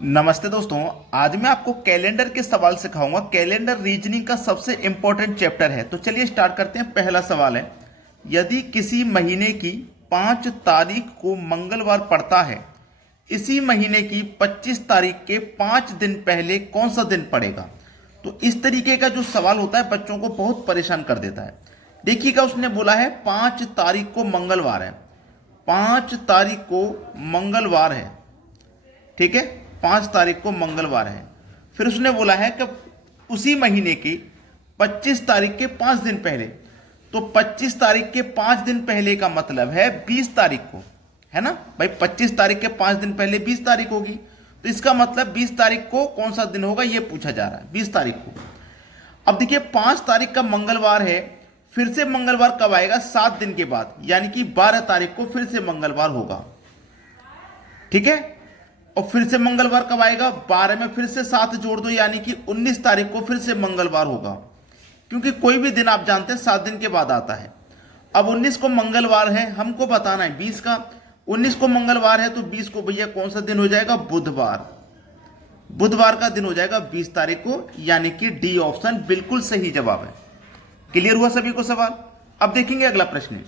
नमस्ते दोस्तों। आज मैं आपको कैलेंडर के सवाल सिखाऊंगा। कैलेंडर रीजनिंग का सबसे इंपॉर्टेंट चैप्टर है। तो चलिए स्टार्ट करते हैं। पहला सवाल है, यदि किसी महीने की 5 तारीख को मंगलवार पड़ता है, इसी महीने की 25 तारीख के 5 दिन पहले कौन सा दिन पड़ेगा? तो इस तरीके का जो सवाल होता है बच्चों को बहुत परेशान कर देता है। देखिएगा, उसने बोला है 5 तारीख को मंगलवार है, 5 तारीख को मंगलवार है, ठीक है, 5 तारीख को मंगलवार है। फिर उसने बोला है कि उसी महीने की 25 तारीख के 5 दिन पहले। तो 25 तारीख के 5 दिन पहले का मतलब है 20 तारीख को, है ना भाई। 25 तारीख के 5 दिन पहले 20 तारीख होगी। तो इसका मतलब 20 तारीख को कौन सा दिन होगा ये पूछा जा रहा है, 20 तारीख को। अब देखिए 5 तारीख का मंगलवार है, फिर से मंगलवार कब आएगा? 7 दिन के बाद, यानी कि 12 तारीख को फिर से मंगलवार होगा, ठीक है। और फिर से मंगलवार कब आएगा? 12 में फिर से 7 जोड़ दो, यानी कि 19 तारीख को फिर से मंगलवार होगा, क्योंकि कोई भी दिन आप जानते हैं 7 दिन के बाद आता है। अब 19 को मंगलवार है, हमको बताना है 20 का। 19 को मंगलवार है तो 20 को भैया कौन सा दिन हो जाएगा? बुधवार। बुधवार का दिन हो जाएगा 20 तारीख को, यानी कि डी ऑप्शन बिल्कुल सही जवाब है। क्लियर हुआ सभी को सवाल? अब देखेंगे अगला प्रश्न।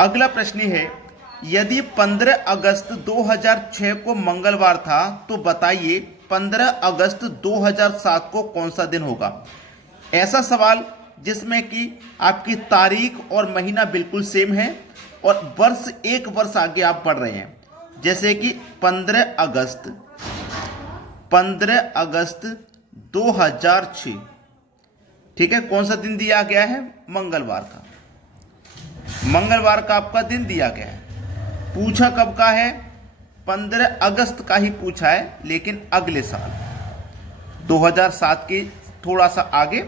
अगला प्रश्न है, यदि 15 अगस्त 2006 को मंगलवार था तो बताइए 15 अगस्त 2007 को कौन सा दिन होगा? ऐसा सवाल जिसमें कि आपकी तारीख और महीना बिल्कुल सेम है और वर्ष एक वर्ष आगे आप बढ़ रहे हैं, जैसे कि 15 अगस्त 2006, ठीक है। कौन सा दिन दिया गया है? मंगलवार का। मंगलवार का आपका दिन दिया गया है। पूछा कब का है? 15 अगस्त का ही पूछा है, लेकिन अगले साल 2007 के थोड़ा सा आगे,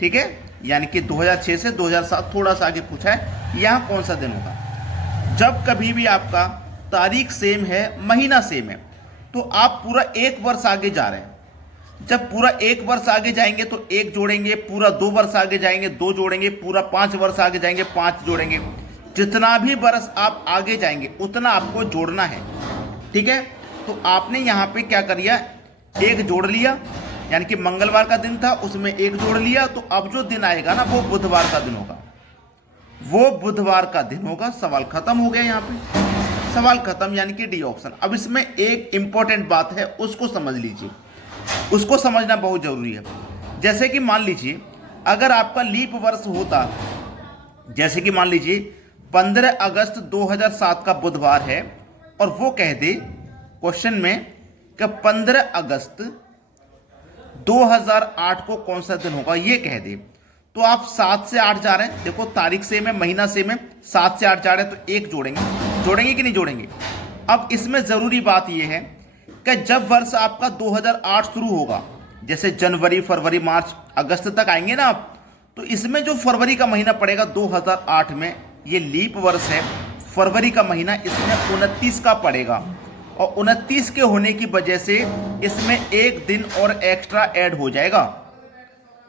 ठीक है, यानी कि 2006 से 2007 थोड़ा सा आगे पूछा है। यहां कौन सा दिन होगा? जब कभी भी आपका तारीख सेम है, महीना सेम है, तो आप पूरा एक वर्ष आगे जा रहे हैं। जब पूरा एक वर्ष आगे जाएंगे तो एक जोड़ेंगे, पूरा 2 वर्ष आगे जाएंगे 2 जोड़ेंगे, पूरा 5 वर्ष आगे जाएंगे 5 जोड़ेंगे। जितना भी बरस आप आगे जाएंगे उतना आपको जोड़ना है, ठीक है। तो आपने यहाँ पे क्या कर लिया? एक जोड़ लिया, यानी कि मंगलवार का दिन था उसमें एक जोड़ लिया। तो अब जो दिन आएगा ना वो बुधवार का दिन होगा, वो बुधवार का दिन होगा। सवाल खत्म हो गया, यहाँ पे सवाल खत्म, यानी कि डी ऑप्शन। अब इसमें एक इंपॉर्टेंट बात है, उसको समझ लीजिए, उसको समझना बहुत जरूरी है। जैसे कि मान लीजिए अगर आपका लीप वर्ष होता, जैसे कि मान लीजिए 15 अगस्त 2007 का बुधवार है और वो कह दे क्वेश्चन में कि 15 अगस्त 2008 को कौन सा दिन होगा, ये कह दे। तो आप 7 से 8 जा रहे हैं, देखो तारीख सेम है, महीना सेम है, 7 से 8 जा रहे हैं तो एक जोड़ेंगे कि नहीं जोड़ेंगे? अब इसमें जरूरी बात यह है कि जब वर्ष आपका 2008 शुरू होगा, जैसे जनवरी फरवरी मार्च अगस्त तक आएंगे ना आप, तो इसमें जो फरवरी का महीना पड़ेगा 2008 में, ये लीप वर्ष है, फरवरी का महीना इसमें 29 का पड़ेगा। और 29 के होने की वजह से इसमें एक दिन और एक्स्ट्रा ऐड हो जाएगा।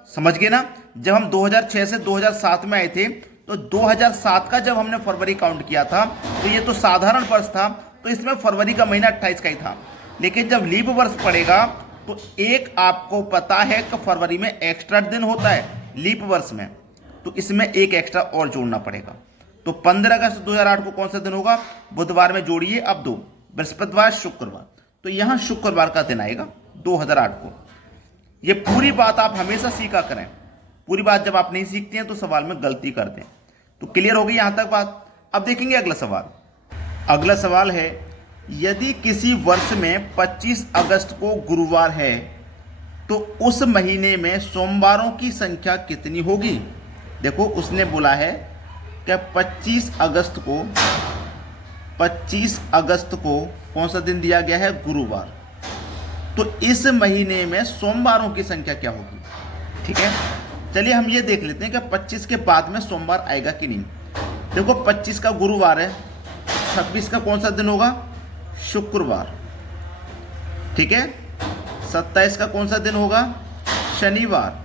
समझ गए ना? जब हम 2006 से 2007 में आए थे तो 2007 का जब हमने फरवरी काउंट किया था तो ये तो साधारण वर्ष था, तो इसमें फरवरी का महीना 28 का ही था। लेकिन जब लीप वर्ष पड़ेगा तो एक आपको पता है कि फरवरी में एक्स्ट्रा दिन होता है लीप वर्ष में, तो इसमें एक एक्स्ट्रा और जोड़ना पड़ेगा। तो 15 अगस्त 2008 को कौन सा दिन होगा? बुधवार में जोड़िए अब 2, बृहस्पतिवार शुक्रवार, तो यहां शुक्रवार का दिन आएगा 2008 को। ये पूरी बात आप हमेशा सीखा करें। पूरी बात जब आप नहीं सीखते हैं तो सवाल में गलती करते हैं। तो क्लियर हो गई यहां तक बात? अब देखेंगे अगला सवाल। अगला सवाल है, यदि किसी वर्ष में 25 अगस्त को गुरुवार है तो उस महीने में सोमवारों की संख्या कितनी होगी? देखो उसने बोला है कि 25 अगस्त को कौन सा दिन दिया गया है? गुरुवार। तो इस महीने में सोमवारों की संख्या क्या होगी? ठीक है, चलिए हम ये देख लेते हैं कि 25 के बाद में सोमवार आएगा कि नहीं। देखो 25 का गुरुवार है, 26 का कौन सा दिन होगा? शुक्रवार, ठीक है। 27 का कौन सा दिन होगा? शनिवार।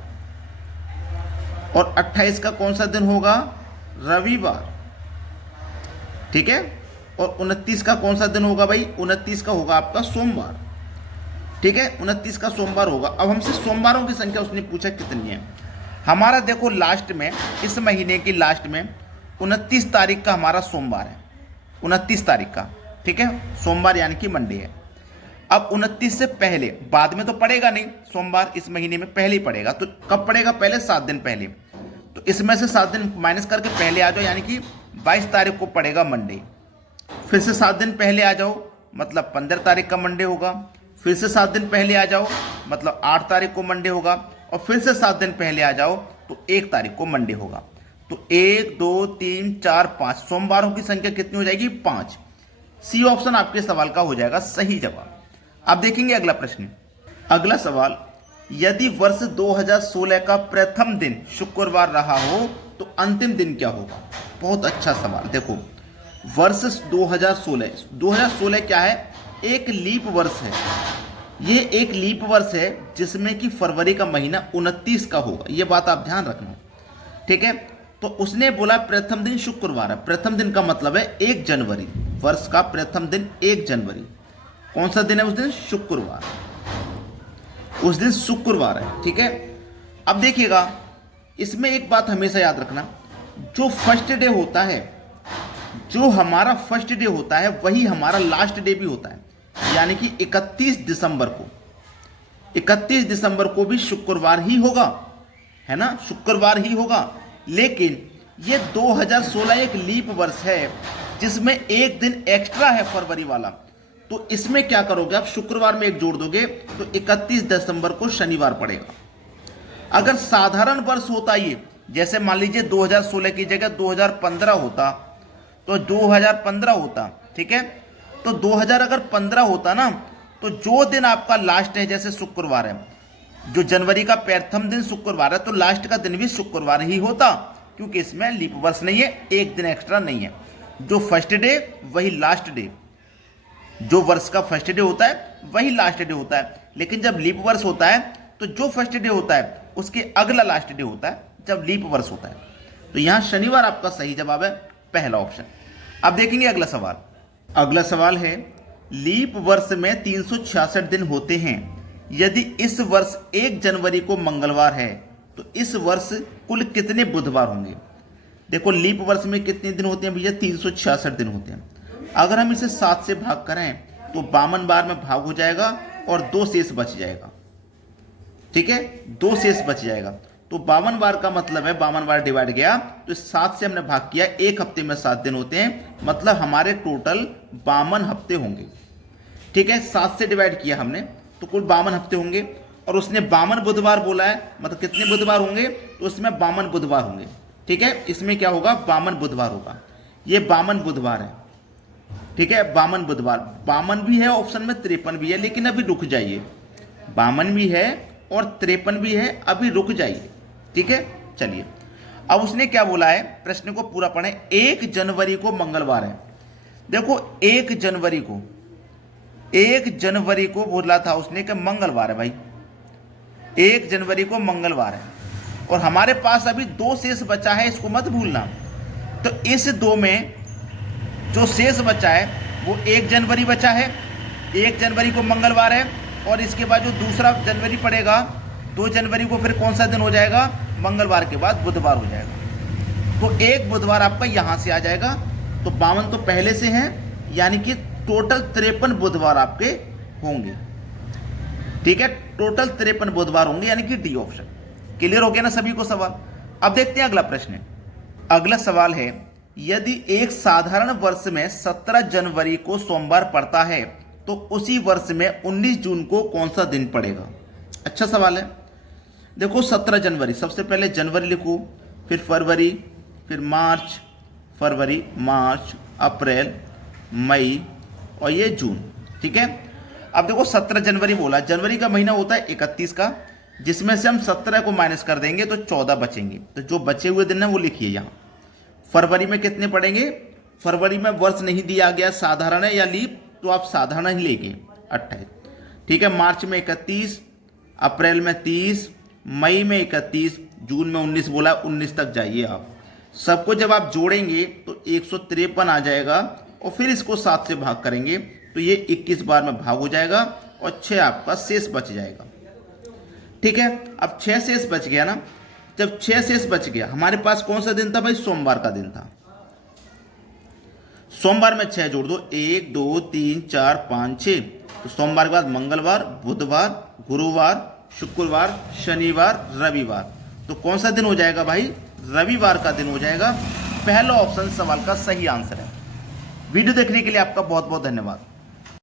और 28 का कौन सा दिन होगा? रविवार, ठीक है। और 29 का कौन सा दिन होगा भाई? 29 का होगा आपका सोमवार। ठीक है, 29 का सोमवार होगा। अब हमसे सोमवारों की संख्या उसने पूछा कितनी है। हमारा देखो लास्ट में, इस महीने की लास्ट में 29 तारीख का हमारा सोमवार है, 29 तारीख का, ठीक है, सोमवार यानी कि मंडे है। अब 29 से पहले, बाद में तो पड़ेगा नहीं सोमवार, इस महीने में पहले ही पड़ेगा। तो कब पड़ेगा? पहले 7 दिन पहले। तो इसमें से 7 दिन माइनस करके पहले आ जाओ, यानी कि 22 तारीख को पड़ेगा मंडे। फिर से 7 दिन पहले आ जाओ, मतलब 15 तारीख का मंडे होगा। फिर से 7 दिन पहले आ जाओ, मतलब 8 तारीख को मंडे होगा। और फिर से 7 दिन पहले आ जाओ तो 1 तारीख को मंडे होगा। तो 1 2 3 4 5 सोमवारों की संख्या कितनी हो जाएगी? 5। सी ऑप्शन आपके सवाल का हो जाएगा सही जवाब। अब देखेंगे अगला प्रश्न। अगला सवाल, यदि वर्ष 2016 का प्रथम दिन शुक्रवार रहा हो तो अंतिम दिन क्या होगा? बहुत अच्छा सवाल। देखो, वर्ष 2016 क्या है? एक लीप वर्ष है। ये एक लीप वर्ष है जिसमें कि फरवरी का महीना 29 का होगा। ये बात आप ध्यान रखना, ठीक है। तो उसने बोला प्रथम दिन शुक्रवार है। प्रथम दिन का मतलब है 1 जनवरी। वर्ष का प्रथम दिन 1 जनवरी। कौन सा दिन है उस दिन? शुक्रवार। उस दिन शुक्रवार है, ठीक है। अब देखिएगा, इसमें एक बात हमेशा याद रखना, जो फर्स्ट डे होता है, जो हमारा फर्स्ट डे होता है वही हमारा लास्ट डे भी होता है। यानी कि 31 दिसंबर को, 31 दिसंबर को भी शुक्रवार ही होगा, है ना, शुक्रवार ही होगा। लेकिन ये 2016 एक लीप वर्ष है जिसमें एक दिन एक्स्ट्रा है, फरवरी वाला। तो इसमें क्या करोगे आप? शुक्रवार में एक जोड़ दोगे तो 31 दिसंबर को शनिवार पड़ेगा। अगर साधारण वर्ष होता ये, जैसे मान लीजिए 2016 की जगह 2015 होता तो 2015 होता, ठीक है। तो 2015 होता ना, तो जो दिन आपका लास्ट है, जैसे शुक्रवार है, जो जनवरी का प्रथम दिन शुक्रवार है, तो लास्ट का दिन भी शुक्रवार ही होता, क्योंकि इसमें लीप वर्ष नहीं है, एक दिन एक्स्ट्रा नहीं है। जो फर्स्ट डे वही लास्ट डे, जो वर्ष का फर्स्ट डे होता है वही लास्ट डे होता है। लेकिन जब लीप वर्ष होता है तो जो फर्स्ट डे होता है उसके अगला लास्ट डे होता है, जब लीप वर्ष होता है। तो यहां शनिवार आपका सही जवाब है, पहला ऑप्शन। अब देखेंगे अगला सवाल। अगला सवाल है, लीप वर्ष में 366 दिन होते हैं। यदि इस वर्ष 1 जनवरी को मंगलवार है तो इस वर्ष कुल कितने बुधवार होंगे? देखो, लीप वर्ष में कितने दिन होते हैं भैया? 366 दिन होते हैं। अगर हम इसे 7 से भाग करें तो 52 बार में भाग हो जाएगा और 2 शेष बच जाएगा, ठीक है, 2 शेष बच जाएगा। तो 52 बार का मतलब है 52 बार डिवाइड गया तो 7 से हमने भाग किया। एक हफ्ते में 7 दिन होते हैं, मतलब हमारे टोटल 52 हफ्ते होंगे, ठीक है। 7 से डिवाइड किया हमने तो कुल 52 हफ्ते होंगे। और उसने 52 बुधवार बोला है, मतलब कितने बुधवार होंगे? तो उसमें 52 बुधवार होंगे, ठीक है। इसमें क्या होगा? 52 बुधवार होगा। ये 52 बुधवार है, ठीक है, 52 बुधवार। 52 भी है ऑप्शन में, 53 भी है, लेकिन अभी रुक जाइए। 52 भी है और 53 भी है, अभी रुक जाइए, ठीक है। चलिए, अब उसने क्या बोला है, प्रश्न को पूरा पढ़ें। 1 जनवरी को मंगलवार है। देखो, 1 जनवरी को बोला था उसने कि मंगलवार है भाई, 1 जनवरी को मंगलवार है। और हमारे पास अभी 2 शेष बचा है, इसको मत भूलना। तो इस 2 में जो शेष बचा है वो 1 जनवरी बचा है, 1 जनवरी को मंगलवार है। और इसके बाद जो दूसरा जनवरी पड़ेगा, 2 जनवरी को फिर कौन सा दिन हो जाएगा? मंगलवार के बाद बुधवार हो जाएगा। तो 1 बुधवार आपका यहां से आ जाएगा। तो 52 तो पहले से हैं, यानी कि टोटल 53 बुधवार आपके होंगे, ठीक है, टोटल 53 बुधवार होंगे, यानी कि डी ऑप्शन। क्लियर हो गया ना सभी को सवाल? अब देखते हैं अगला प्रश्न। अगला सवाल है, यदि एक साधारण वर्ष में 17 जनवरी को सोमवार पड़ता है तो उसी वर्ष में 19 जून को कौन सा दिन पड़ेगा? अच्छा सवाल है। देखो, 17 जनवरी, सबसे पहले जनवरी लिखो, फिर फरवरी, फिर मार्च, फरवरी, मार्च, अप्रैल, मई और ये जून, ठीक है। अब देखो, 17 जनवरी बोला, जनवरी का महीना होता है 31 का, जिसमें से हम 17 को माइनस कर देंगे तो 14 बचेंगे। तो जो बचे हुए दिन है वो लिखिए यहाँ। फरवरी में कितने पड़ेंगे? फरवरी में वर्ष नहीं दिया गया, साधारण है या लीप, तो आप साधारण ही लेंगे, 28, ठीक है। मार्च में 31, अप्रैल में 30, मई में 31, जून में 19 बोला, 19 तक जाइए आप। सबको जब आप जोड़ेंगे तो 153 आ जाएगा और फिर इसको 7 से भाग करेंगे तो ये 21 बार में भाग हो जाएगा और 6 आपका शेष बच जाएगा। ठीक है, अब 6 शेष बच गया ना। जब 6 शेष बच गया, हमारे पास कौन सा दिन था भाई? सोमवार का दिन था। सोमवार में 6 जोड़ दो, 1 2 3 4 5 6। तो सोमवार के बाद मंगलवार, बुधवार, गुरुवार, शुक्रवार, शनिवार, रविवार। तो कौन सा दिन हो जाएगा भाई? रविवार का दिन हो जाएगा। पहला ऑप्शन सवाल का सही आंसर है। वीडियो देखने के लिए आपका बहुत बहुत धन्यवाद।